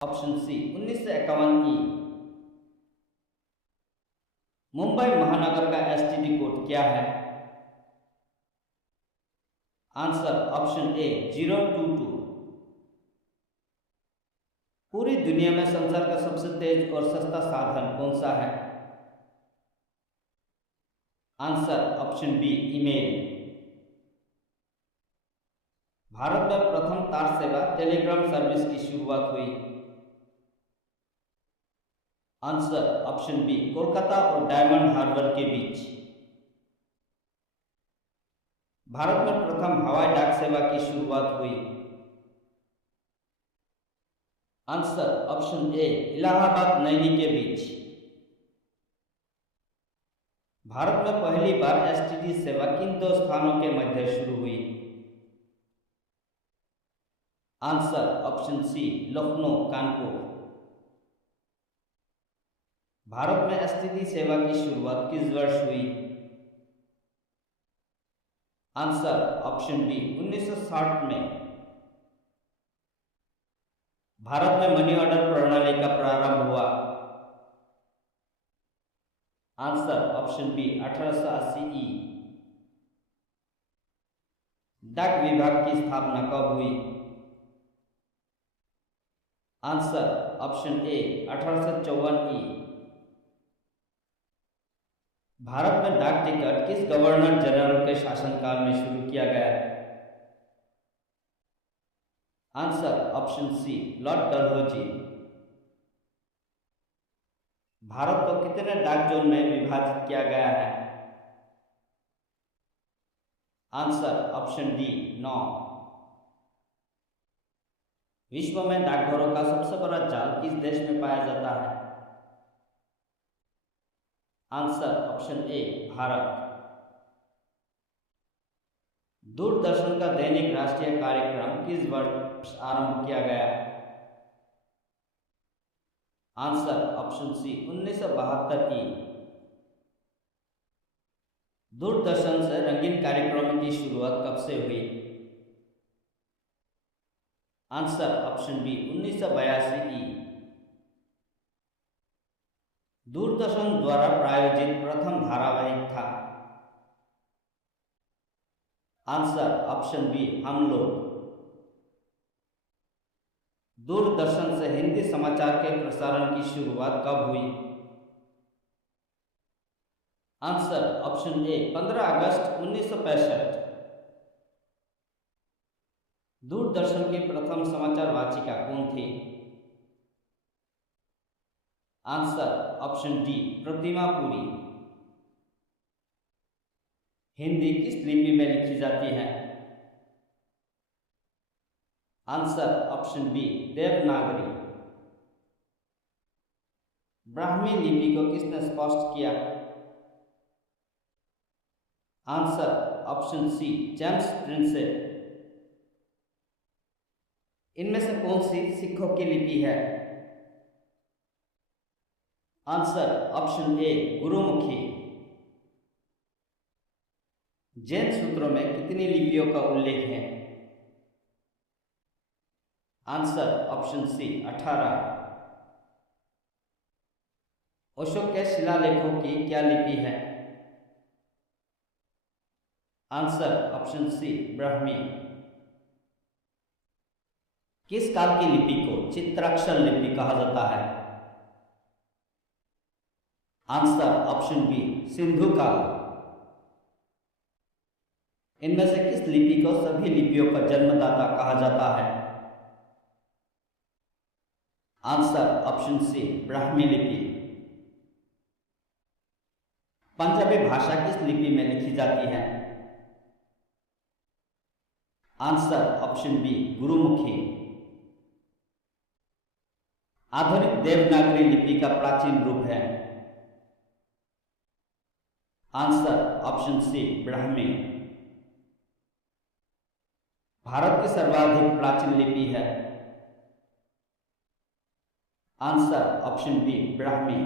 Option C 1951 ई। मुंबई महानगर का STD code क्या है? आंसर ऑप्शन ए 022। पूरी दुनिया में संचार का सबसे तेज और सस्ता साधन कौन सा है? Answer option B email. Bharat में प्रथम तार सेवा टेलीग्राम सर्विस की शुरुआत हुई। आंसर ऑप्शन बी कोलकाता और डायमंड हार्बर के बीच। भारत में प्रथम हवाई डाक सेवा की शुरुआत हुई। आंसर ऑप्शन ए इलाहाबाद नैनी के बीच। भारत में पहली बार एसटीडी सेवा किन दो स्थानों के मध्य शुरू हुई? Answer option C Lucknow Kanpur. Bharat में एसटीडी सेवा की शुरुआत किस वर्ष हुई? आंसर ऑप्शन बी 1960 में। भारत में मनी ऑर्डर प्रणाली का प्रारंभ हुआ। आंसर ऑप्शन बी 1880 ई। डाक विभाग की स्थापना कब हुई? आंसर ऑप्शन ए 1854 ई। भारत में डाक टिकट किस गवर्नर जनरल के शासनकाल में शुरू किया गया? Answer option C lord Dalhousie. Bharat को कितने डाक जोन में विभाजित किया गया है? Answer option D 9। विश्व में डाकघरों का सबसे बड़ा जाल किस देश में पाया जाता है? आंसर ऑप्शन ए भारत। दूरदर्शन का दैनिक राष्ट्रीय कार्यक्रम किस वर्ष आरंभ किया गया? आंसर ऑप्शन सी 1972 ई। दूरदर्शन से रंगीन कार्यक्रमों की शुरुआत कब से हुई? आंसर ऑप्शन बी 1982 ई। दूरदर्शन द्वारा प्रायोजित प्रथम धारावाहिक था? आंसर ऑप्शन बी हम लोग। दूरदर्शन से हिंदी समाचार के प्रसारण की शुरुआत कब हुई? आंसर ऑप्शन ए 15 अगस्त 1965। दूरदर्शन की प्रथम समाचार वाचिका कौन थी? Answer option D Pratima Puri. Hindi किस लिपि में लिखी जाती है? Answer option B Devanagari. Brahmi लिपि को किसने स्पष्ट किया? Answer option C James Prinsep. इनमें से कौन सी सिखों की लिपि है? Answer option A Gurmukhi. Jain सूत्रों में कितनी लिपियों का उल्लेख है? आंसर ऑप्शन सी 18। अशोक के शिलालेखों की क्या लिपि है? Answer option C Brahmi. किस काल की लिपि को चित्राक्षर लिपि कहा जाता है? आंसर ऑप्शन बी सिंधु काल। इनमें से किस लिपि को सभी लिपियों का जन्मदाता कहा जाता है? आंसर ऑप्शन सी ब्राह्मी लिपि। पंजाबी भाषा किस लिपि में लिखी जाती है? Answer option B Gurmukhi. आधुनिक देवनागरी लिपि का प्राचीन रूप है? Answer option C Brahmi. Bharat की सर्वाधिक प्राचीन लिपि है? Answer option B Brahmi.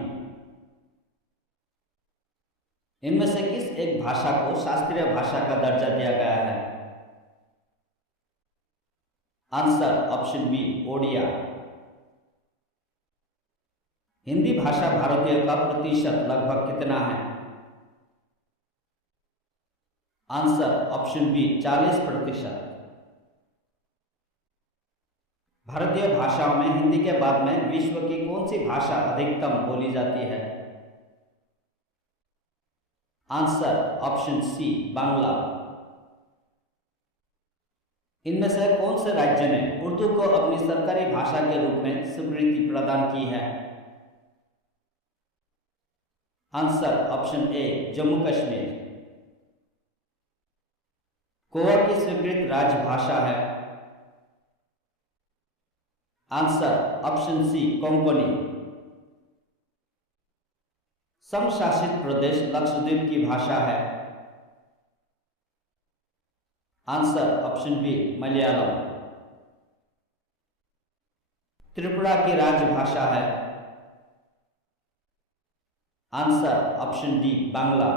इनमें से किस एक भाषा को शास्त्रीय भाषा का दर्जा दिया गया है? Answer option B Odia. Hindi भाषा भारतीय का प्रतिशत लगभग कितना है? Answer option B 40%। भारतीय भाषाओं में हिंदी के बाद में विश्व की कौन सी भाषा अधिकतम बोली जाती है? Answer option C Bangla. इनमें से कौन से राज्य ने उर्दू को अपनी सरकारी भाषा के रूप में स्वीकृति प्रदान की है? Answer option A Jammu Kashmir. Goa की स्वीकृत राजभाषा है? Answer option C Konkani. समशासित प्रदेश लक्षद्वीप की भाषा है? Answer option B Malayalam. Tripura की राजभाषा है? Answer option D Bangla.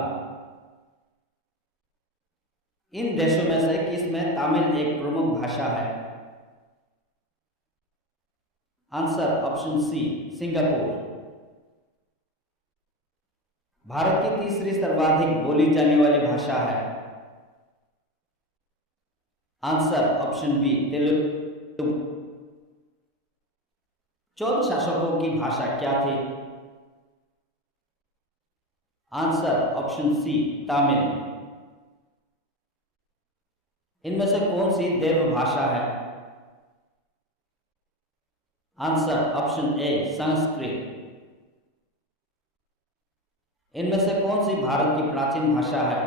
इन देशों में से किसमें तमिल एक प्रमुख भाषा है? Answer option C Singapore. Bharat की तीसरी सर्वाधिक बोली जाने वाली भाषा है? Answer option B Telugu. Chola शासकों की भाषा क्या थी? Answer option C Tamil. इनमें से कौन सी देव भाषा है? Answer option A Sanskrit. इनमें से कौन सी भारत की प्राचीन भाषा है?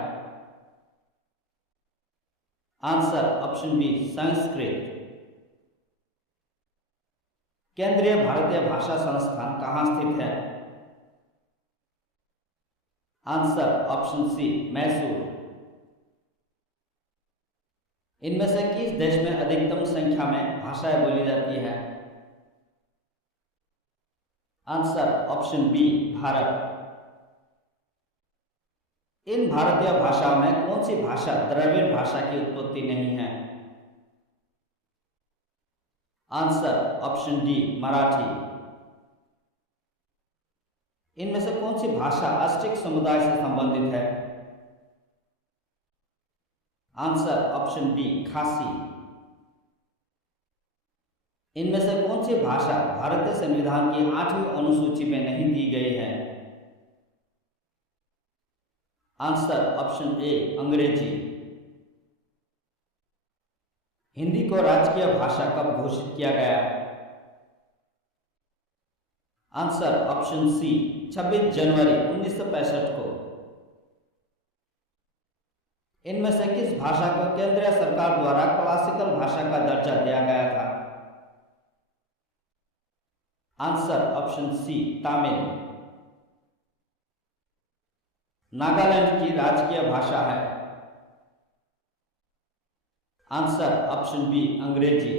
Answer option B Sanskrit. केंद्रीय भारतीय भाषा संस्थान कहाँ स्थित है? Answer option C Mysore. इनमें से किस देश में अधिकतम संख्या में भाषाएं बोली जाती है? Answer option B Bharat. इन भारतीय भाषाओं में कौन सी भाषा द्रविड़ भाषा की उत्पत्ति नहीं है? Answer option D Marathi. इनमें से कौन सी भाषा अस्टिक समुदाय से संबंधित है? आंसर ऑप्शन बी खासी। इनमें से कौन सी भाषा भारतीय संविधान की 8वीं अनुसूची में नहीं दी गई है? आंसर ऑप्शन ए अंग्रेजी। हिंदी को राजकीय भाषा कब घोषित किया गया? आंसर ऑप्शन सी 26 जनवरी 1965 को। इनमें से किस भाषा को केंद्रीय सरकार द्वारा क्लासिकल भाषा का दर्जा दिया गया था? Answer option C Tamil. Nagaland की राजकीय भाषा है? आंसर ऑप्शन बी अंग्रेजी।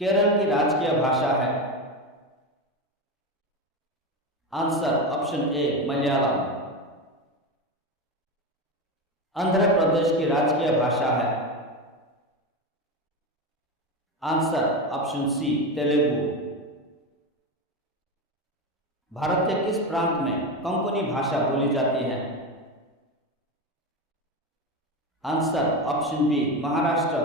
केरल की राजकीय भाषा है? Answer option A Malayalam. Andhra Pradesh की राजकीय भाषा है? Answer option C Telugu. Bharat के किस प्रांत में कोंकणी भाषा बोली जाती है? Answer option B Maharashtra